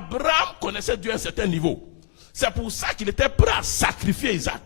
Abraham connaissait Dieu à un certain niveau. C'est pour ça qu'il était prêt à sacrifier Isaac.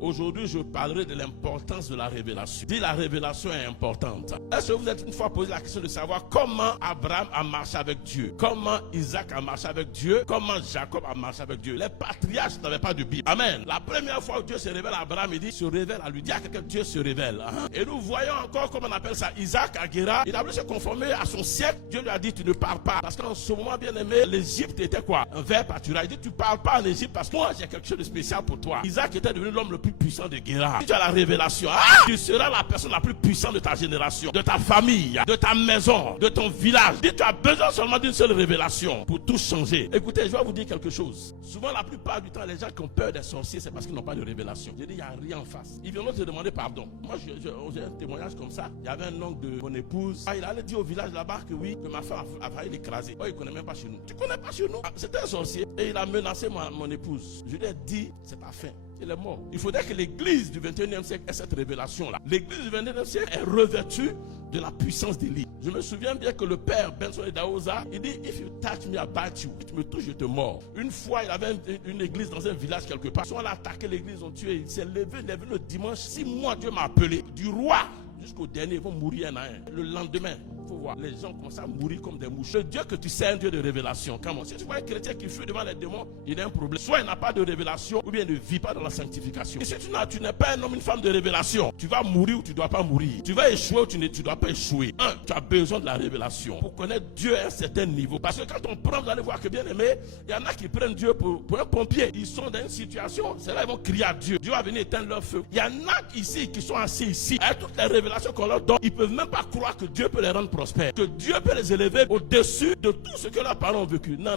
Aujourd'hui, je parlerai de l'importance de la révélation. Dis, la révélation est importante. Est-ce que vous êtes une fois posé la question de savoir comment Abraham a marché avec Dieu? Comment Isaac a marché avec Dieu? Comment Jacob a marché avec Dieu? Les patriarches n'avaient pas de Bible. Amen. La première fois où Dieu se révèle à Abraham, il dit, se révèle à lui. Dit à quelqu'un, Dieu se révèle. Et nous voyons encore, comment on appelle ça, Isaac à Guéra. Il a voulu se conformer à son siècle. Dieu lui a dit, tu ne parles pas. Parce qu'en ce moment, bien aimé, l'Égypte était quoi? Un ver pâturage. Il dit, tu parles pas en Égypte parce que moi, j'ai quelque chose de spécial pour toi. Isaac était devenu l'homme le plus puissant de Guéra. Si tu as la révélation, tu seras la personne la plus puissante de ta génération, de ta famille, de ta maison, de ton village. Si tu as besoin seulement d'une seule révélation pour tout changer. Écoutez, je vais vous dire quelque chose. Souvent, la plupart du temps, les gens qui ont peur des sorciers, c'est parce qu'ils n'ont pas de révélation. Je dis, il n'y a rien en face. Ils viendront te demander pardon. Moi, j'ai un témoignage comme ça. Il y avait un oncle de mon épouse. Il allait dire au village là-bas que oui, que ma femme a failli l'écraser. Il ne connaît même pas chez nous. Tu ne connais pas chez nous? C'était un sorcier. Et il a menacé mon épouse. Je lui ai dit, c'est ta fin. Il est mort. Il faudrait que l'église du 21e siècle ait cette révélation-là. L'église du 21e siècle est revêtue de la puissance d'Élie. Je me souviens bien que le père Benson Daoza, il dit, if you touch me, I bite you. Si tu me touches, je te mords. Une fois, il avait une église dans un village quelque part. Ils ont attaqué l'église, ils ont tué. Il s'est levé le dimanche. 6 mois, Dieu m'a appelé. Du roi jusqu'au dernier, ils vont mourir un à un. Le lendemain, il faut voir, les gens commencent à mourir comme des mouches. Le Dieu que tu sais, un Dieu de révélation. Comment? Si tu vois un chrétien qui fuit devant les démons, il a un problème. Soit il n'a pas de révélation, ou bien il ne vit pas dans la sanctification. Et si tu n'es pas un homme, une femme de révélation, tu vas mourir ou tu ne dois pas mourir. Tu vas échouer ou tu ne dois pas échouer. Tu as besoin de la révélation pour connaître Dieu à un certain niveau. Parce que quand on prend, vous allez voir que bien aimé, il y en a qui prennent Dieu pour un pompier. Ils sont dans une situation, c'est là ils vont crier à Dieu. Dieu va venir éteindre leur feu. Il y en a ici qui sont assis ici, avec toutes les révélations qu'on leur donne, ils ne peuvent même pas croire que Dieu peut les rendre prospères. Que Dieu peut les élever au-dessus de tout ce que leurs parents ont vécu. Non.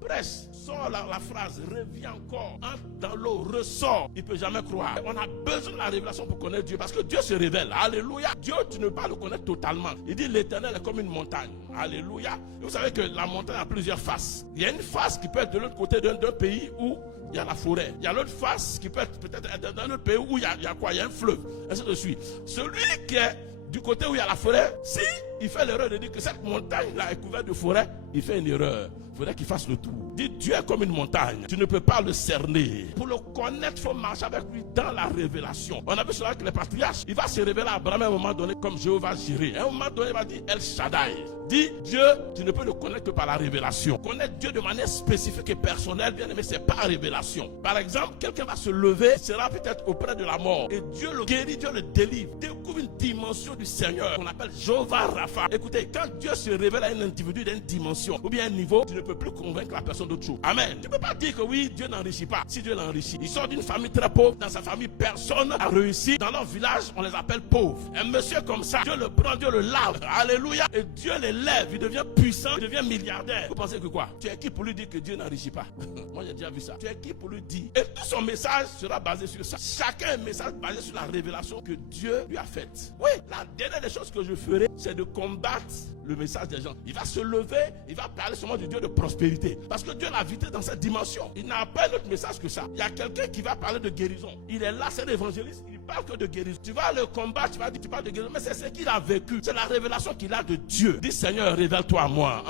Prêche, sors la phrase, reviens encore, entre dans l'eau, ressort. Il ne peut jamais croire. On a besoin de la révélation pour connaître Dieu parce que Dieu se révèle. Alléluia. Dieu, tu ne peux pas le connaître totalement. Il dit l'éternel est comme une montagne. Alléluia. Et vous savez que la montagne a plusieurs faces. Il y a une face qui peut être de l'autre côté d'un pays où il y a la forêt. Il y a l'autre face qui peut être peut-être dans un autre pays où il y a quoi? Il y a un fleuve. Ainsi de suite. Celui qui est du côté où il y a la forêt, si il fait l'erreur de dire que cette montagne-là est couverte de forêt, il fait une erreur. Il faudrait qu'il fasse le tour. Dis, Dieu est comme une montagne. Tu ne peux pas le cerner. Pour le connaître, il faut marcher avec lui dans la révélation. On a vu cela avec les patriarches. Il va se révéler à Abraham à un moment donné comme Jéhovah Jireh. À un moment donné, il va dire El Shaddai. Dis, Dieu, tu ne peux le connaître que par la révélation. Connaître Dieu de manière spécifique et personnelle, bien aimé, c'est pas révélation. Par exemple, quelqu'un va se lever, sera peut-être auprès de la mort. Et Dieu le guérit, Dieu le délivre. Découvre une dimension du Seigneur qu'on appelle Jéhovah Rapha. Écoutez, quand Dieu se révèle à un individu d'une dimension ou bien un niveau, tu ne peux plus convaincre la personne d'autre chose. Amen. Tu ne peux pas dire que oui, Dieu n'enrichit pas. Si Dieu l'enrichit, il sort d'une famille très pauvre. Dans sa famille, personne n'a réussi. Dans leur village, on les appelle pauvres. Un monsieur comme ça, Dieu le prend, Dieu le lave. Alléluia. Et Dieu l'élève. Il devient puissant, il devient milliardaire. Vous pensez que quoi? Tu es qui pour lui dire que Dieu n'enrichit pas? Moi, j'ai déjà vu ça. Tu es qui pour lui dire? Et tout son message sera basé sur ça. Chacun a un message basé sur la révélation que Dieu lui a faite. Oui, la dernière des choses que je ferai, c'est de combattre le message des gens. Il va se lever, il va parler seulement du Dieu de prospérité. Parce que Dieu l'a invité dans cette dimension. Il n'a pas un autre message que ça. Il y a quelqu'un qui va parler de guérison. Il est là, c'est l'évangéliste. Il parle que de guérison. Tu vas le combattre, tu vas dire, tu parles de guérison. Mais c'est ce qu'il a vécu. C'est la révélation qu'il a de Dieu. Dis, Seigneur, révèle-toi à moi.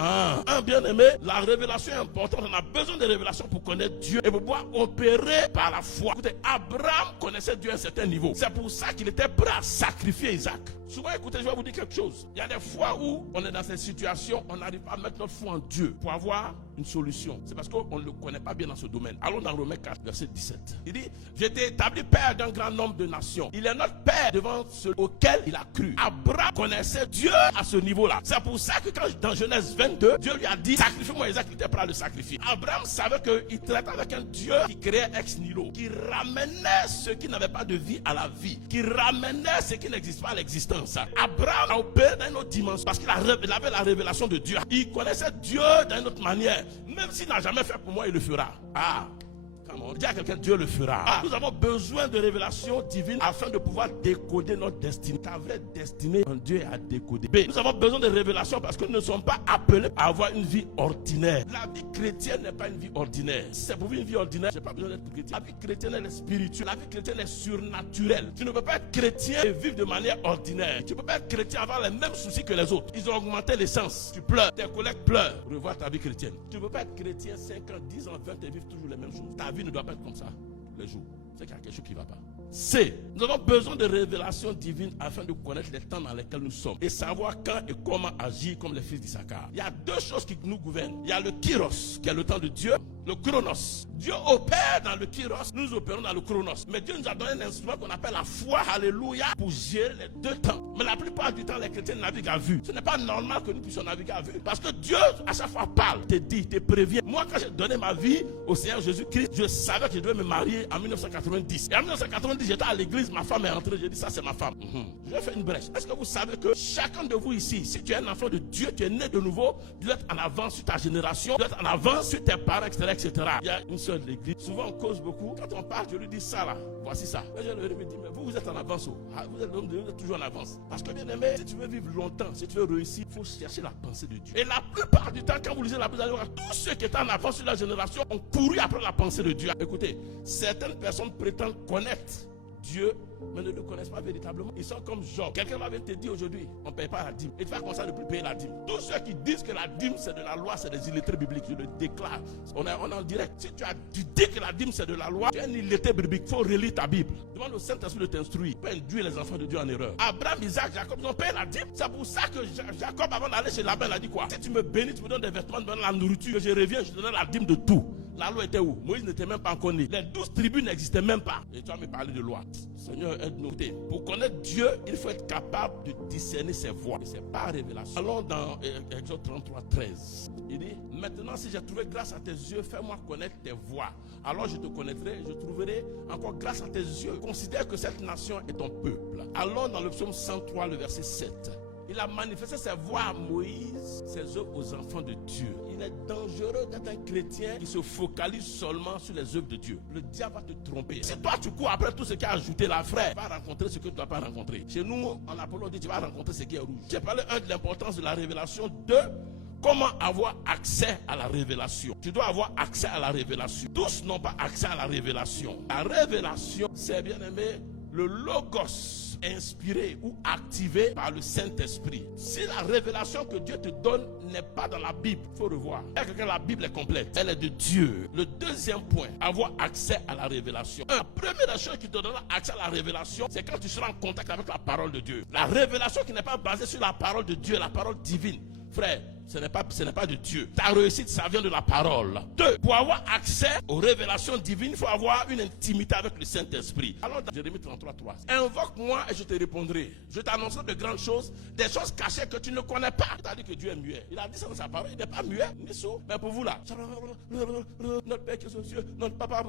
Un bien-aimé, la révélation est importante. On a besoin de révélation pour connaître Dieu et pour pouvoir opérer par la foi. Écoutez, Abraham connaissait Dieu à un certain niveau. C'est pour ça qu'il était prêt à sacrifier Isaac. Souvent, écoutez, je vais vous dire quelque chose. Il y a des fois où on est dans cette situation, on n'arrive pas à mettre notre foi en Dieu pour avoir une solution. C'est parce qu'on ne le connaît pas bien dans ce domaine. Allons dans Romains 4, verset 17. Il dit, j'ai été établi père d'un grand nombre de nations. Il est notre père devant ceux auxquels il a cru. Abraham connaissait Dieu à ce niveau-là. C'est pour ça que quand dans Genèse 22, Dieu lui a dit, sacrifie-moi Isaac, il était prêt à le sacrifier. Abraham savait qu'il traitait avec un Dieu qui créait ex nihilo, qui ramenait ceux qui n'avaient pas de vie à la vie, qui ramenait ce qui n'existe pas à l'existence. Abraham a opéré dans une autre dimension parce qu'il avait la révélation de Dieu. Il connaissait Dieu d'une autre manière. Même s'il n'a jamais fait pour moi, il le fera. Come on. Dis à quelqu'un, Dieu le fera. Nous avons besoin de révélations divines afin de pouvoir décoder notre destinée. Ta vraie destinée, en Dieu est à décoder. B. Nous avons besoin de révélations parce que nous ne sommes pas appelés à avoir une vie ordinaire. La vie chrétienne n'est pas une vie ordinaire. Si c'est pour vivre une vie ordinaire, je n'ai pas besoin d'être chrétien. La vie chrétienne, elle est spirituelle. La vie chrétienne est surnaturelle. Tu ne peux pas être chrétien et vivre de manière ordinaire. Tu ne peux pas être chrétien et avoir les mêmes soucis que les autres. Ils ont augmenté l'essence. Tu pleures, tes collègues pleurent. Revois ta vie chrétienne. Tu ne peux pas être chrétien 5 ans, 10 ans, 20 et vivre toujours les mêmes choses. Ta vie ne doit pas être comme ça tous les jours. C'est qu'il y a quelque chose qui ne va pas. C. Nous avons besoin de révélations divines afin de connaître les temps dans lesquels nous sommes et savoir quand et comment agir comme les fils d'Issachar. Il y a deux choses qui nous gouvernent. Il y a le Kairos, qui est le temps de Dieu, le Chronos. Dieu opère dans le Kairos, nous opérons dans le Chronos. Mais Dieu nous a donné un instrument qu'on appelle la foi, alléluia, pour gérer les deux temps. Mais la plupart du temps, les chrétiens naviguent à vue. Ce n'est pas normal que nous puissions naviguer à vue. Parce que Dieu, à chaque fois, parle, te dit, te prévient. Moi, quand j'ai donné ma vie au Seigneur Jésus-Christ, je savais que je devais me marier en 1990. Et en 1990, j'étais à l'église, ma femme est entrée, j'ai dit, ça c'est ma femme. Je vais faire une brèche. Est-ce que vous savez que chacun de vous ici, si tu es un enfant de Dieu, tu es né de nouveau, tu dois être en avance sur ta génération, tu dois être en avance sur tes parents, etc., etc. Il y a une seule de l'église. Souvent on cause beaucoup. Quand on parle, je lui dis ça là, voici ça. Et je lui dis, mais vous êtes en avance. Vous êtes toujours en avance. Parce que bien aimé, si tu veux vivre longtemps, si tu veux réussir, il faut chercher la pensée de Dieu. Et la plupart du temps, quand vous lisez la Bible, tous ceux qui étaient en avance sur la génération ont couru après la pensée de Dieu. Écoutez, certaines personnes prétendent connaître Dieu, mais ne le connaissent pas véritablement. Ils sont comme Job. Quelqu'un va te dire aujourd'hui, on ne paye pas la dîme. Et tu vas commencer à ne plus payer la dîme. Tous ceux qui disent que la dîme c'est de la loi, c'est des illettrés bibliques. Je le déclare. On est en direct. Si tu dis que la dîme c'est de la loi, tu es un illettré biblique. Il faut relire ta Bible. Demande au Saint-Esprit de t'instruire. Il peut induire les enfants de Dieu en erreur. Abraham, Isaac, Jacob, ils ont payé la dîme. C'est pour ça que Jacob, avant d'aller chez Laban, il a dit quoi? Si tu me bénis, tu me donnes des vêtements, tu me donnes la nourriture, je reviens, je te donne la dîme de tout. La loi était où? Moïse n'était même pas encore né. Les 12 tribus n'existaient même pas. Et tu vas me parler de loi. Seigneur, aide-nous. Pour connaître Dieu, il faut être capable de discerner ses voies. Et c'est pas révélation. Allons dans Exode 33, 13. Il dit, maintenant si j'ai trouvé grâce à tes yeux, fais-moi connaître tes voies. Alors je te connaîtrai, je trouverai encore grâce à tes yeux. Considère que cette nation est ton peuple. Allons dans le psaume 103, le verset 7. Il a manifesté ses voies à Moïse, ses œuvres aux enfants de Dieu. Il est dangereux d'être un chrétien qui se focalise seulement sur les œuvres de Dieu. Le diable va te tromper. Si toi tu cours après tout ce qui a ajouté la frère, tu vas rencontrer ce que tu ne dois pas rencontrer. Chez nous, en Apollo, on dit tu vas rencontrer ce qui est rouge. J'ai parlé de l'importance de la révélation. 2. Comment avoir accès à la révélation? Tu dois avoir accès à la révélation. Tous n'ont pas accès à la révélation. La révélation, c'est bien aimé, le logos inspiré ou activé par le Saint-Esprit. Si la révélation que Dieu te donne n'est pas dans la Bible, il faut revoir. La Bible est complète, elle est de Dieu. Le deuxième point, avoir accès à la révélation. La première chose qui te donnera accès à la révélation, c'est quand tu seras en contact avec la parole de Dieu. La révélation qui n'est pas basée sur la parole de Dieu, la parole divine. Frère, ce n'est pas de Dieu. Ta réussite, ça vient de la parole. 2. Pour avoir accès aux révélations divines, il faut avoir une intimité avec le Saint-Esprit. Alors dans Jérémie 33, 3. Invoque-moi et je te répondrai. Je t'annoncerai de grandes choses, des choses cachées que tu ne connais pas. Il a dit que Dieu est muet. Il a dit ça dans sa parole. Il n'est pas muet, ni sourd. Mais pour vous là, notre Père qui est aux cieux, notre Papa,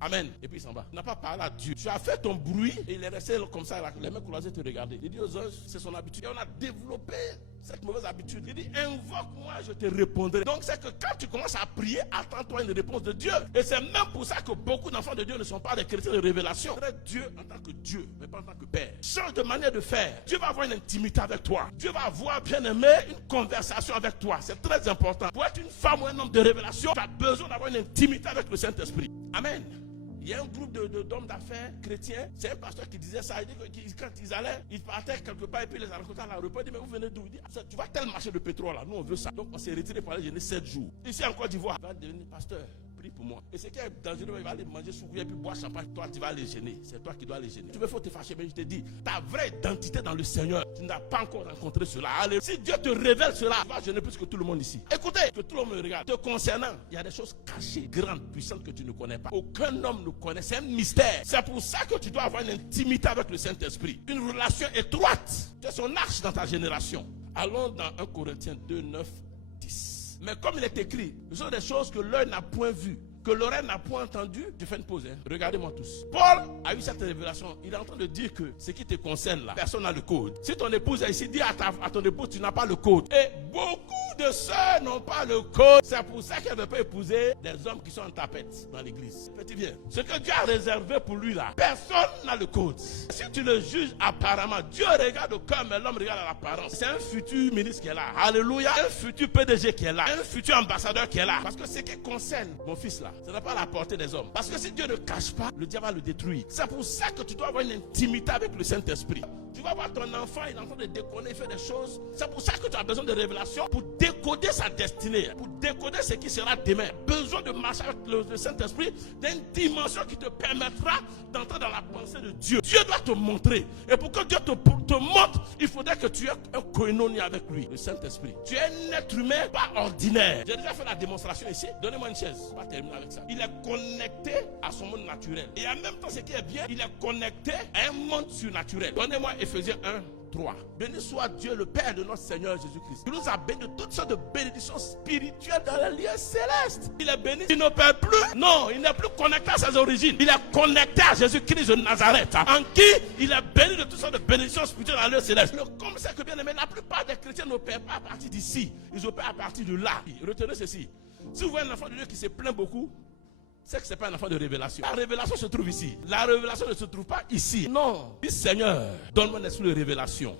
Amen. Et puis il s'en va. Il n'a pas parlé à Dieu. Tu as fait ton bruit et il est resté comme ça, les mains croisées te regarder. Il dit aux anges, c'est son habitude. Et on a développé cette mauvaise habitude. Il dit, invoque-moi, je te répondrai. Donc c'est que quand tu commences à prier, attends-toi une réponse de Dieu. Et c'est même pour ça que beaucoup d'enfants de Dieu ne sont pas des chrétiens de révélation. C'est Dieu en tant que Dieu, mais pas en tant que Père. Change de manière de faire. Dieu va avoir une intimité avec toi. Dieu va avoir, bien aimé, une conversation avec toi. C'est très important. Pour être une femme ou un homme de révélation, tu as besoin d'avoir une intimité avec le Saint-Esprit. Amen. Il y a un groupe d'hommes d'affaires chrétiens. C'est un pasteur qui disait ça. Il dit que quand ils allaient, ils partaient quelque part et puis les rencontraient à l'aéroport. Il dit, mais vous venez d'où? Il dit, tu vois tel marché de pétrole là, nous on veut ça. Donc on s'est retiré pour aller jeûner 7 jours. Ici en Côte d'Ivoire, il va devenir pasteur. Prie pour moi. Et ce qui est dangereux, il va aller manger soukouya et puis boire champagne. Toi, tu vas aller gêner. C'est toi qui dois aller gêner. Tu veux, faut te fâcher, mais je te dis, ta vraie identité dans le Seigneur, tu n'as pas encore rencontré cela. Allez, si Dieu te révèle cela, tu vas gêner plus que tout le monde ici. Écoutez, que tout le monde me regarde. Te concernant, il y a des choses cachées, grandes, puissantes que tu ne connais pas. Aucun homme ne connaît. C'est un mystère. C'est pour ça que tu dois avoir une intimité avec le Saint-Esprit. Une relation étroite. Tu es son arche dans ta génération. Allons dans 1 Corinthiens 2, 9, 10. Mais comme il est écrit, ce sont des choses que l'œil n'a point vues, que l'oreille n'a point entendu. Je fais une pause, hein. Regardez-moi tous. Paul a eu cette révélation. Il est en train de dire que ce qui te concerne là, personne n'a le code. Si ton épouse est ici, dis à ton épouse, tu n'as pas le code. Et beaucoup de sœurs n'ont pas le code. C'est pour ça qu'elle ne veut pas épouser des hommes qui sont en tapette dans l'église. Petit bien. Ce que Dieu a réservé pour lui là, personne n'a le code. Si tu le juges apparemment, Dieu regarde au cœur, mais l'homme regarde à l'apparence. C'est un futur ministre qui est là. Alléluia. Un futur PDG qui est là. Un futur ambassadeur qui est là. Parce que ce qui concerne mon fils là, ce n'est pas à la portée des hommes. Parce que si Dieu ne cache pas, le diable va le détruire. C'est pour ça que tu dois avoir une intimité avec le Saint-Esprit. Tu vas voir ton enfant, il est en train de déconner, il fait des choses. C'est pour ça que tu as besoin de révélation pour décoder sa destinée, pour décoder ce qui sera demain. Besoin de marcher avec le Saint-Esprit d'une dimension qui te permettra d'entrer dans la pensée de Dieu. Dieu doit te montrer. Et pour que Dieu te montre, il faudrait que tu aies un koinonia avec lui, le Saint-Esprit. Tu es un être humain pas ordinaire. J'ai déjà fait la démonstration ici. Donnez-moi une chaise. On va terminer avec ça. Il est connecté à son monde naturel. Et en même temps, ce qui est bien, il est connecté à un monde surnaturel. Donnez-moi Éphésiens 1. 3. Béni soit Dieu le Père de notre Seigneur Jésus-Christ. Il nous a béni de toutes sortes de bénédictions spirituelles dans les lieux célestes. Il est béni. Il ne perd plus. Non, il n'est plus connecté à ses origines. Il est connecté à Jésus-Christ de Nazareth. En qui il est béni de toutes sortes de bénédictions spirituelles dans les lieux célestes. Mais comme c'est que bien aimé, la plupart des chrétiens n'opèrent pas à partir d'ici. Ils opèrent à partir de là. Retenez ceci. Si vous voyez un enfant de Dieu qui se plaint beaucoup, c'est que ce n'est pas un enfant de révélation. La révélation se trouve ici. La révélation ne se trouve pas ici. Non. Dis Seigneur, donne-moi un esprit de révélation.